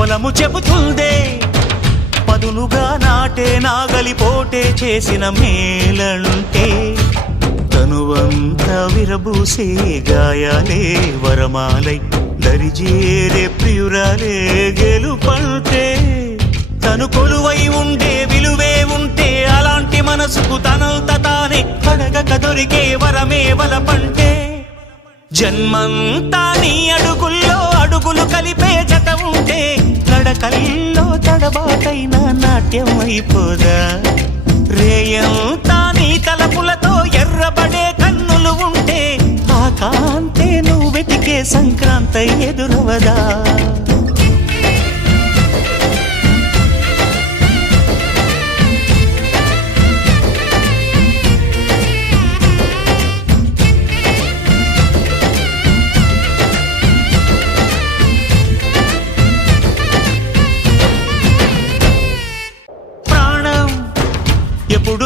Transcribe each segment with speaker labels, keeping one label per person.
Speaker 1: పొలము చెబుతుందే. పదునుగా నాటే నాగలి పోటే చేసిన మేలంటే తనువంత విరబూసే గాయాలే వరమాలై దరిజేరే ప్రియురాలే గెలుపంటే తను కొలువై ఉండే విలువే ఉంటే అలాంటి మనసుకు తనంత తానే కడగక దొరికే వరమే వలపంటే. జన్మంతా నీ అడుగుల్లో అడుగులు కలిపే నడకల్లో తడబాటైన నాట్యం అయిపోదా? రేయం తాని తలపులతో ఎర్రబడే కన్నులు ఉంటే ఆ కాంతే నువ్వు వెతికే సంక్రాంతి ఎదురవదా?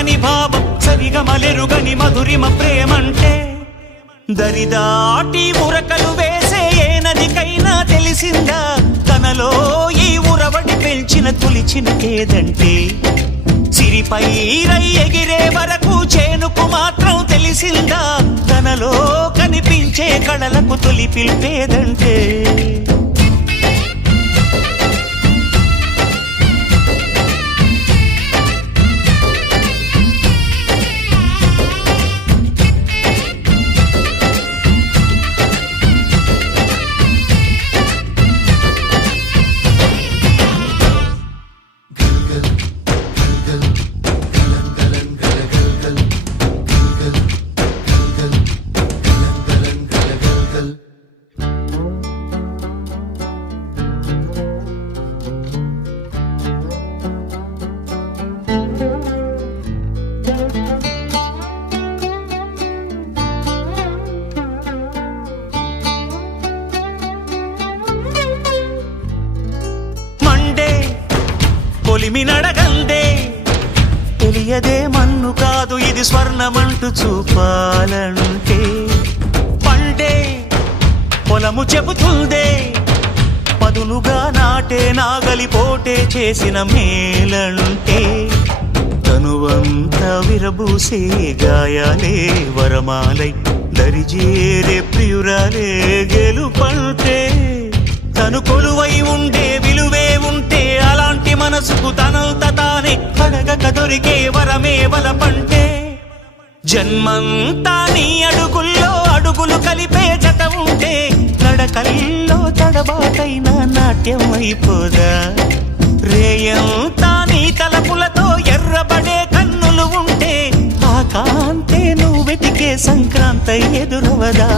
Speaker 1: పలకని భావం సరిగమలెరుగని మధురిమ ప్రేమంటే. దరిదాటి ఉరకలు వేసే ఏ నదికైనా తెలిసిందా? తనలో ఈ ఉరవడి పెంచిన తొలిచిన కేదంటే సిరిపై రై ఎగిరే వరకు చేనుకు మాత్రం తెలిసిందా? తనలో కనిపించే కళలకు తొలి పిలిపేదంటే. పొలిమి నడగందే. తెలియదే మన్ను కాదు ఇది స్వర్ణమంటూ చూపాలంటే. పండే పొలము చెబుతుందే. పదునుగా నాటే నాగలి పోటే చేసిన మేలంటే. తనువంత విరబూసే గాయాలే వరమాలై దరిజేరే ప్రియురాలే గెలుపంటే. తను కొలువై ఉండే మనసుకు తనంత తానే అడగక దొరికే వరమే వలపంటే. జన్మంతా నీ అడుగుల్లో అడుగులు కలిపే జత ఉంటే నడకల్లో తడబాటైన నాట్యం అయిపోదా? రేయంతా నీ తలపులతో ఎర్రబడే కన్నులు ఉంటే ఆ కాంతే నువ్వు వెతికే సంక్రాంతి ఎదురవదా?